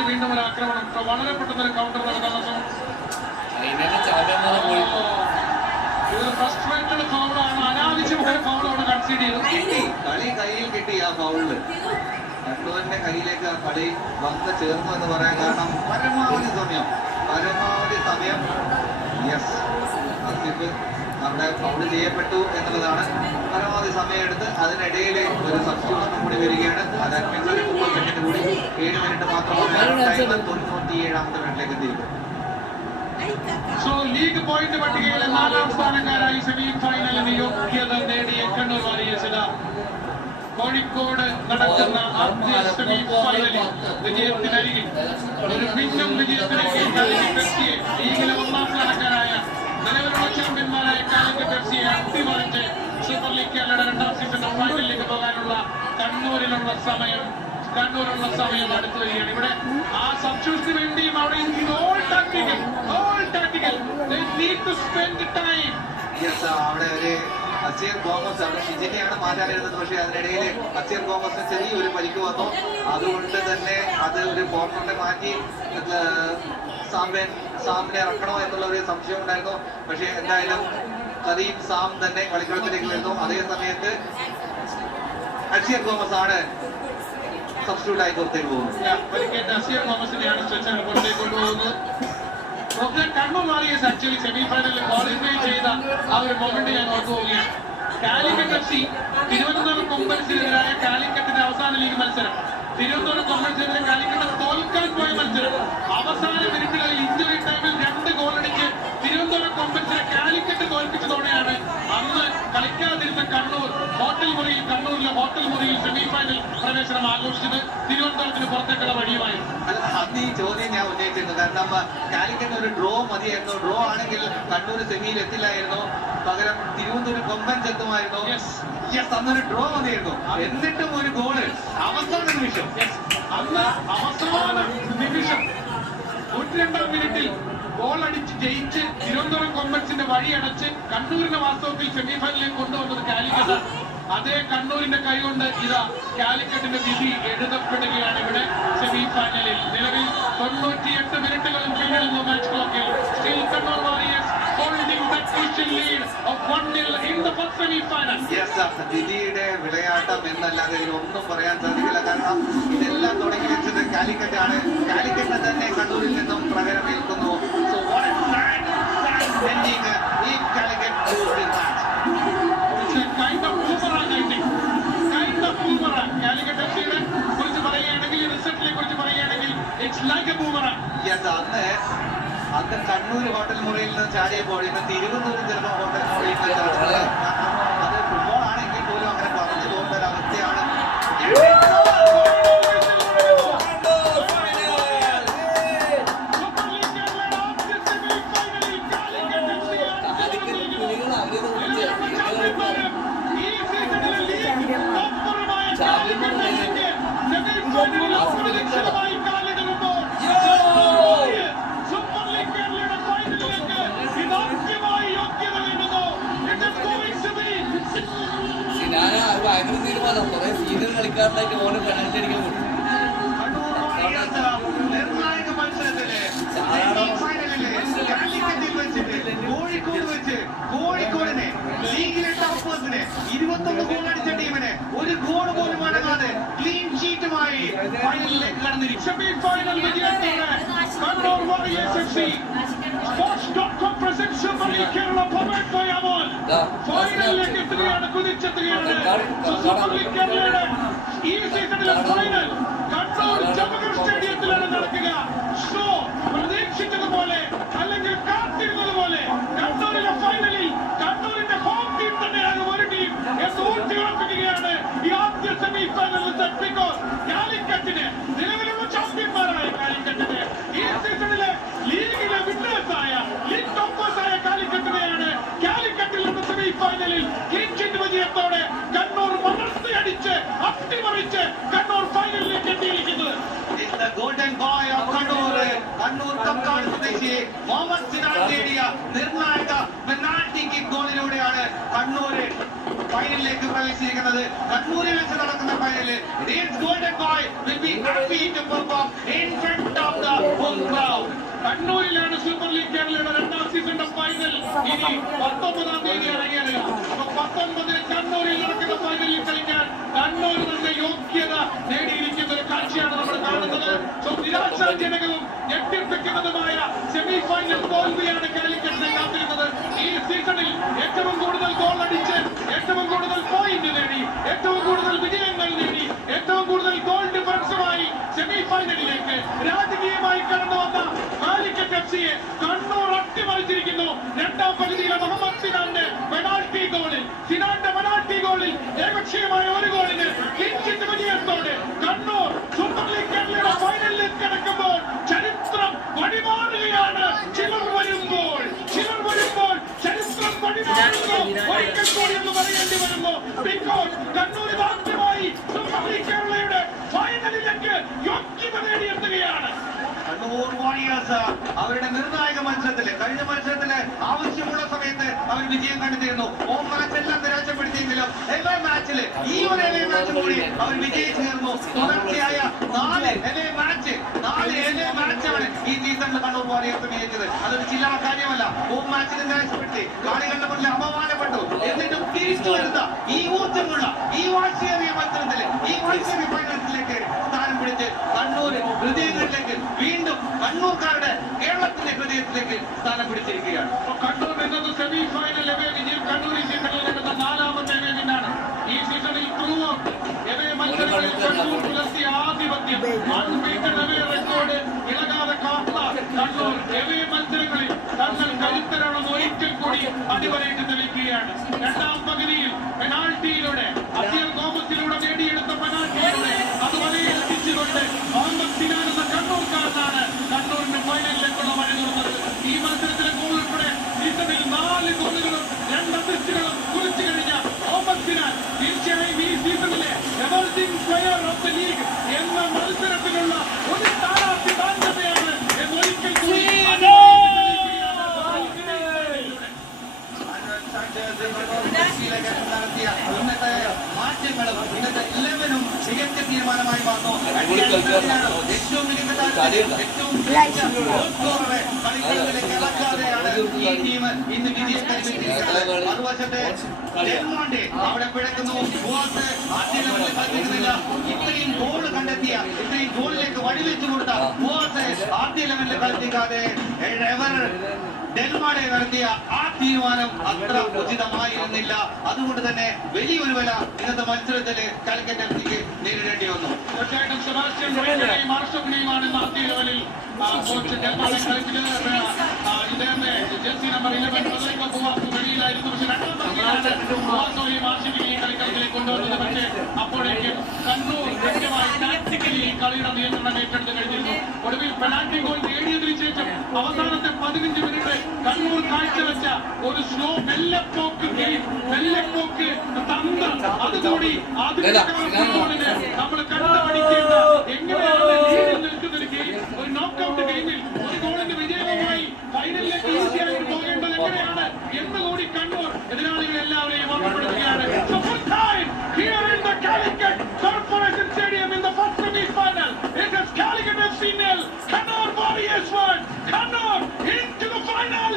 തിരിച്ച് വീണ്ടും ഒരു ആക്രമണം. വളരെ പെട്ടെന്നൊരു കൗണ്ടർ നടന്നു. ഇതൊരു ഫ്രസ്ട്രേറ്റഡ് ഫൗളാണ്, അനാവശ്യമായ ഫൗളാണ് കൺസീഡ് ചെയ്തത്. കളി കയ്യിൽ കിട്ടി ആ ഫൗളില്. കണ്ണൂരിന്റെ കയ്യിലേക്ക് ആ കളി വന്ന് ചേർന്നു എന്ന് പറയാൻ കാരണം പരമാവധി സമയം യെസ് അസിഫ് അവിടെ ഫൗൾ ചെയ്യപ്പെട്ടു എന്നുള്ളതാണ്. പരമാവധി സമയം എടുത്ത് അതിനിടയിൽ ഒരു സബ്സ്റ്റിറ്റ്യൂഷനും കൂടി വരികയാണ്. അത് 30 സെക്കൻഡ് കൂടി 7 മിനിറ്റ് മാത്രമാണ് ടൈം. 97ാമത്തെ മിനിറ്റിലേക്ക് എത്തിയിരിക്കും. സോ ലീഗ് പോയിന്റ് പട്ടികയിലെ 4ാം സ്ഥാനക്കാരായി സെമി ഫൈനലിന് യോഗ്യത നേടിയ കണ്ണൂർ വാരിയേഴ്സ് കോഴിക്കോട് നടക്കുന്ന ആദ്യ സെമി ഫൈനലിൽ വിജയത്തിനരികിൽ ഒരു ഭിന്നം വിജയത്തിലേക്ക് ലീഗിലെ 1ാം സ്ഥാനക്കാരായ നിലവിലുള്ള ചാമ്പ്യന്മാരായ കാലിക്കറ്റ് FC അട്ടിമറിച്ച് സൂപ്പർ ലീഗ് കേരളയുടെ 2ാം സീസണിന്റെ ഫൈനലിലേക്ക് പോകാനുള്ള കണ്ണൂരിലുള്ള സമയം അടുത്തു വരികയാണ്. ഇവിടെ ആ സബ്സ്റ്റിറ്റ്യൂഷന് വേണ്ടിയും അവിടെ അവിടെ ഒരു അസീർ ഗോമസ് അവിടെ ഷിജിനെയാണ് മാറ്റാനിരുന്നത്. പക്ഷെ അതിനിടയിൽ അസീർ ഗോമസിന് ചെറിയൊരു പരിക്ക് വന്നു. അതുകൊണ്ട് തന്നെ അത് ഒരു ഫോർമറിനെ മാറ്റി സാമിനെ ഇറക്കണോ എന്നുള്ള ഒരു സംശയം ഉണ്ടായിരുന്നു. പക്ഷെ എന്തായാലും കരീം സാം തന്നെ കളിക്കളത്തിലേക്ക് വരുന്നു. അതേ സമയത്ത് അസീർ ഗോമസ് ആണ് സബ്സ്റ്റിറ്റ്യൂട്ട് ആയി പുറത്തേക്ക് പോകുന്നത്. അസീർ ഗോമസിനെയാണ് സ്ട്രെച്ചറിൽ പുറത്തേക്ക് കൊണ്ടുപോകുന്നത്. കണ്ണൂർ വാരിയേഴ്സ് ആക്ച്വലി സെമി ഫൈനലിൽ ക്വാളിഫൈ ചെയ്ത ആ ഒരു മൊമെന്റ് ഞാൻ ഓർത്തുപോവുകയാണ്. കാലിക്കറ്റ് FC തിരുവനന്തപുരം കൊമ്പൻസിനെതിരായ കാലിക്കറ്റിന്റെ അവസാന ലീഗ് മത്സരം, തിരുവനന്തപുരം കൊമ്പൻസിനെതിരെ കാലിക്കറ്റ് തോൽക്കാൻ പോയ മത്സരം, അവസാന മിനിറ്റുകളിൽ ഇഞ്ചുറി ടൈമിൽ 2 ഗോളടിച്ച് തിരുവനന്തപുരം കൊമ്പൻസിനെ കാലിക്കറ്റ് തോൽപ്പിച്ചതോടെയാണ് അന്ന് കളിക്കാതിരുന്ന കണ്ണൂരിലെ ഹോട്ടൽ മുറിയിൽ സെമി ഫൈനൽ പ്രവേശനം ആഘോഷിച്ചത്. തിരുവനന്തപുരത്തിന് പുറത്തേക്കുള്ള വഴിയുമായിരുന്നു. അന്ന് ഈ ചോദ്യം ഞാൻ ഉന്നയിച്ചിരുന്നു. കാരണം കാലിക്കറ്റ് ഒരു ഡ്രോ മതിയായിരുന്നു. ഡ്രോ ആണെങ്കിൽ കണ്ണൂർ സെമിയിൽ എത്തില്ലായിരുന്നു. പകരം തിരുവനന്തപുരം കൊമ്പൻസ് എത്തുമായിരുന്നു. അന്നൊരു ഡ്രോ മതിയായിരുന്നു. എന്നിട്ടും ഒരു ഗോള് അവസാന നിമിഷം. അന്ന് അവസാന നിമിഷം 102ാം മിനിറ്റിൽ ഗോൾ അടിച്ച് ജയിച്ച് തിരുവനന്തപുരം കൊമ്പൻസിന്റെ വഴിയടച്ച് കണ്ണൂരിന്റെ വാസ്തവത്തിൽ സെമിഫൈനലിലേക്ക് കൊണ്ടുവന്നത് കാലിക്കറ്റ്. അതേ കണ്ണൂരിന്റെ കൈകൊണ്ട് ഇതാ കാലിക്കറ്റിന്റെ വിധി എഴുതപ്പെടുകയാണ് ഇവിടെ സെമി ഫൈനലിൽ. നിലവിൽ 98 മിനിറ്റുകളും പിന്നിടുന്ന മാച്ച് ക്ലോക്കിൽ still Kannur warriors holding that crucial lead of 1-0 in the first semi-final. വിധിയുടെ വിളയാട്ടം എന്നല്ലാതെ ഇതിനൊന്നും പറയാൻ സാധിക്കില്ല. കാരണം ഇതെല്ലാം തുടങ്ങി വെച്ചത് കാലിക്കറ്റ് ആണ്. കാലിക്കറ്റ് തന്നെ കണ്ണൂരിൽ നിന്നും പ്രകടമേൽക്കുന്നു. So what a sad ending if Calicut lose this match. It's a kind of boomerang, I think. Kind of boomerang. Calicut FCയുടെ കുറിച്ച് പറയുകയാണെങ്കിൽ, റിസൾട്ടിനെ കുറിച്ച് പറയുകയാണെങ്കിൽ it's like a boomerang. അന്ന് കണ്ണൂർ ഹോട്ടൽ മുറിയിൽ നിന്ന് ചാടിയപ്പോൾ ഇന്ന് തിരുവനന്തപുരം ചിലപ്പോൾ ഹോട്ടൽ മുറിയിൽ നിന്ന് ചാടുന്നത്. അത് ഫുട്ബോൾ ആണെങ്കിൽ പോലും അങ്ങനെ പറഞ്ഞു പോകുന്ന ഒരു അവസ്ഥയാണ്. കളിക്കാരനായിട്ട് ഓരോ പെനൽറ്റി അടിക്കാൻ കൊടുത്തു. നിർണായക മത്സരത്തില് കോഴിക്കോടിനെ ലീഗിലെ ടോപ്പേഴ്സിനെ 21 ഗോൾ അടിച്ച ടീമിനെ ഒരു ഗോൾ പോലും അടങ്ങാതെ ക്ലീൻ ഷീറ്റുമായി ഫൈനലിലേക്ക് കടന്നിരിക്കും. സെമി ഫൈനൽ വിജയത്തോടെ Kannur warriors FC Sports.com presents Super League Kerala powered by Amol. ഫൈനലിലേക്ക് എത്തുകയാണ്, കുതിച്ചെത്തുകയാണ്. സൂപ്പർ ലീഗ് കേരളയുടെ ഈ സീസണിലെ ഫൈനൽ കണ്ണൂർ ജവഹർ സ്റ്റേഡിയത്തിലാണ് നടക്കുക. ഷോ പ്രതീക്ഷിച്ചതുപോലെ അല്ലെങ്കിൽ കാത്തിരുന്നതുപോലെ കണ്ണൂരിലെ ഫൈനലിൽ കണ്ണൂരിന്റെ ഹോം ടീം തന്നെയാണ് ഒരു ടീം എന്ന് ഊർത്തിയുറപ്പിക്കുകയാണ് ഈ ആദ്യ സെമി ഫൈനലിൽ. കാലിക്കറ്റിന് നിലവിലുള്ള ചാമ്പ്യന്മാരായ കാലിക്കറ്റിന് ഈ സീസണിലെ ലീഗിലെ വിന്നേഴ്സായ ലീഗ് ടോപ്പേഴ്സായ കാലിക്കറ്റിനെയാണ് കാലിക്കറ്റിൽ നടന്ന സെമി ഫൈനലിൽ ക്ലീൻ ഷീറ്റ് വിജയത്തോടെ കണ്ണൂർ വളർത്തിയടിച്ച് അട്ടിമറിച്ച് കണ്ണൂർ ഫൈനലിലേക്ക് എത്തിയിരിക്കുന്നത്. Golden boy of Kannur Kakkad സ്വദേശി മുഹമ്മദ് സിനാൻ നേടിയ നിർണായക പെനാൽറ്റി കിക്ക് ഗോളിലൂടെയാണ് കണ്ണൂര് ഫൈനലിലേക്ക് പ്രവേശിച്ചിരിക്കുന്നത്. കണ്ണൂരിൽ വെച്ച് നടക്കുന്ന ഫൈനലിൽ golden boy will be happy to perform in front of the home crowd. കണ്ണൂരിലാണ് സൂപ്പർ ലീഗ് കേരളയുടെ രണ്ടാം സീസണിന്റെ ഫൈനൽ. ഇനി 19-ാം തീയതി ഇറങ്ങിയത്. അപ്പൊ 19-ന് കണ്ണൂരിൽ നടക്കുന്ന ഫൈനലിൽ കളിക്കാൻ കണ്ണൂർ തന്നെ യോഗ്യത നേടിയിരിക്കുന്ന ഒരു കാഴ്ചയാണ് നമ്മൾ കാണുന്നത്. നിരാശാജനകവും ഞെട്ടിപ്പിക്കുന്നതുമായ സെമി ഫൈനൽ തോൽവിയാണ് കാലിക്കറ്റിനെ കാത്തിരുന്നത്. ഈ സീസണിൽ ഏറ്റവും കൂടുതൽ ഗോൾ അടിച്ച് ഏറ്റവും കൂടുതൽ പോയിന്റ് നേടി ഏറ്റവും കൂടുതൽ വിജയങ്ങൾ നേടി ഏറ്റവും കൂടുതൽ ഗോൾ ഡിഫറൻസുമായി സെമി ഫൈനലിലേക്ക് രാജകീയമായി കടന്നു വന്ന കാലിക്കറ്റ് എഫ്സിയെ കണ്ണൂർ അട്ടിമറിച്ചിരിക്കുന്നു. രണ്ടാം പകുതിയിലെ മുഹമ്മദ് സിനാന്റെ പെനാൽറ്റി ഗോളിൽ ഏകപക്ഷീയമായ ഒരു ഗോളിന് കിഞ്ചിത് വിജയത്തോടെ കണ്ണൂർ സൂപ്പർ ലീഗ് കേരളയുടെ ഫൈനലിലേക്ക് കടക്കുമ്പോൾ ചരിത്രം വഴിമാറുകയാണ്. ചിലർ വരുമ്പോൾ ചരിത്രം വഴിമാറുന്നു. ഒരിക്കൽ കൂടി എന്ന് പറയേണ്ടി വരുന്നു. ബിക്കോസ് കണ്ണൂർ ആദ്യമായി സൂപ്പർ ലീഗ് കേരളയുടെ ഫൈനലിലേക്ക് യോഗ്യത നേടിയെത്തുകയാണ്. കണ്ണൂർ വാരിയേഴ്സ് അവരുടെ നിർണായക മത്സരത്തില് കഴിഞ്ഞ മത്സരത്തില് ആവശ്യമുള്ള സമയത്ത് അവർ വിജയം കണ്ടെത്തിയിരുന്നു. ഹോം മാച്ച് എല്ലാം നിരാശപ്പെടുത്തിയെങ്കിലും എല്ലാ മാച്ചില് ഈ ഒരു എലേ മാച്ച് കൂടി അവർ വിജയിച്ചു ചേർന്നു. തുടർച്ചയായ 4 എലേ മാച്ചാണ് ഈ സീസണിൽ കണ്ണൂർ വാരിയേഴ്സ് വിജയിച്ചത്. അതൊരു ചില്ലറ കാര്യമല്ല. ഹോം മാച്ചിൽ നിരാശപ്പെടുത്തി കളികളുടെ മുന്നിൽ അപമാനപ്പെട്ടു. എന്നിട്ടും തിരിച്ചു വരുന്ന ഈ ഊർജ്ജമുള്ള ഈ വാശിയേറിയ മത്സരത്തില് ഈ വാശിയേറിയ ഫൈനൽസിലേക്ക് സ്ഥാനം പിടിച്ച് കണ്ണൂർ ഹൃദയങ്ങളിലേക്ക് വീണ്ടും കണ്ണൂർക്കാരുടെ കേരളത്തിന്റെ ഹൃദയത്തിലേക്ക് സ്ഥാനം പിടിച്ചിരിക്കുകയാണ്. കണ്ണൂർ എന്നത് സെമി ഫൈനൽ വിജയം കണ്ണൂർ ഈ സീസണിൽ നേടുന്ന 4ാമത്തെ വിജയമാണ്. ഈ സീസണിൽ മത്സരങ്ങളിൽ കണ്ണൂർ പുലർത്തിയ ആധിപത്യം റെക്കോർഡ് ഇളകാതെ കാത്ത കണ്ണൂർ മത്സരങ്ങളിൽ തങ്ങൾ കരുത്തരാണെന്ന് ഒരിക്കൽ കൂടി അടിവരയിട്ട് തെളിയിക്കുകയാണ്. രണ്ടാം പകുതിയിൽ പെനാൽറ്റിയിലൂടെ അബ്ദുൽ ഗോമസിലൂടെ നേടിയെടുത്ത പെനാൽറ്റിയിലൂടെ അത് വലയിലെത്തിച്ചുകൊണ്ട് മുഹമ്മദ് സിനാൻ എന്ന കണ്ണൂർക്കാരനാണ് കണ്ണൂരിന്റെ ഫൈനലിലേക്കുള്ള വഴി തുറന്നത്. ഈ മത്സരത്തിലെ ഗോൾ ഉൾപ്പെടെ സീസണിൽ 4 ഗോളുകളും 2 അസിസ്റ്റുകളും കുറിച്ചു കഴിഞ്ഞ മുഹമ്മദ് സിനാൻ തീർച്ചയായും ഈ സീസണിലെ emerging player of the league എന്ന മത്സരത്തിലുള്ള ഒരു സ്ഥാനാർത്ഥി താൻ തന്നെയാണ് എന്നൊരിക്കൽ കൂടി നടത്തിയ ഇന്നത്തെ മാറ്റങ്ങളും ഇന്നത്തെ 11ഉം മികച്ച തീരുമാനമായി വന്നു. ഏറ്റവും മികച്ച ഏറ്റവും കളിക്കളത്തിലേക്ക് ഇറക്കാതെയാണ് ഈ ടീം ഇന്ന് വിജയം കൈവരിച്ചിരിക്കുന്നത്. മറുവശത്തെ ഡെൽമോണ്ടെ അവിടെ പിഴക്കുന്നു. ആദ്യ ലെവലിൽ കളിക്കുന്നില്ല. ഇത്രയും ഗോൾ കണ്ടെത്തിയ ഇത്രയും ഗോളിലേക്ക് വഴിവെച്ചു കൊടുത്ത ആദ്യ ലെവലിൽ കളിക്കാതെ ഡെൽമാഡെ നടത്തിയ ആ തീരുമാനം അത്ര ഉചിതമായിരുന്നില്ല. അതുകൊണ്ട് തന്നെ വലിയൊരു വില ഇന്നത്തെ മത്സരത്തില് കാലിക്കറ്റ് എഫ്സിക്ക് നേരിടേണ്ടി വന്നു. തീർച്ചയായിട്ടും സെബാസ്റ്റ്യൻ റോയിനെയും മാർഷലിനെയുമാണ് ആദ്യ ലെവലിൽ കോച്ച് ഡെൽമാഡെ കളിച്ചത്. ഇദ്ദേഹത്തെ ജെർസി നമ്പർ 11 വെളിയിലായിരുന്നു. പക്ഷെ രണ്ടാം പകുതിയിലാണ് ബുവാസോയും ആർഷിബിനെയും കളിക്കളത്തിലേക്ക് കൊണ്ടുവന്നത്. പക്ഷേ അപ്പോഴേക്കും കണ്ണൂർ കൃത്യമായി ടാക്ടിക്കലി കളിയുടെ നിയന്ത്രണം ഏറ്റെടുത്ത് കഴിഞ്ഞിരുന്നു. ഒടുവിൽ പെനാൽറ്റി ഗോൾ നേടിയതിനു ശേഷം അവസാനത്തെ 15 മിനിറ്റ് കണ്ണൂർ കാഴ്ചവെച്ച ഒരു സ്ലോ മെല്ലെപ്പോക്ക് തന്ത്രം അതുകൂടി ഫുട്ബോളിന് നമ്മൾ കണ്ടുപിടിക്കേണ്ട. എങ്ങനെയാണ് ലീഡിൽ നിൽക്കുന്ന ഒരു ഗെയിം, ഒരു നോക്കൌട്ട് ഗെയിമിൽ ഒരു ഗോളിന്റെ വിജയവുമായി ഫൈനലിലേക്ക് ഈസിയായിട്ട് പോകേണ്ടത് എങ്ങനെയാണ് എന്നുകൂടി കണ്ണൂർ എതിരാളികൾ എല്ലാവരെയും ഓർമ്മപ്പെടുത്തുകയാണ്. Here in the Calicut Corporation Stadium in the first semi-final, it is Calicut FC nil, Kannur Warriors 1. Kannur into the final.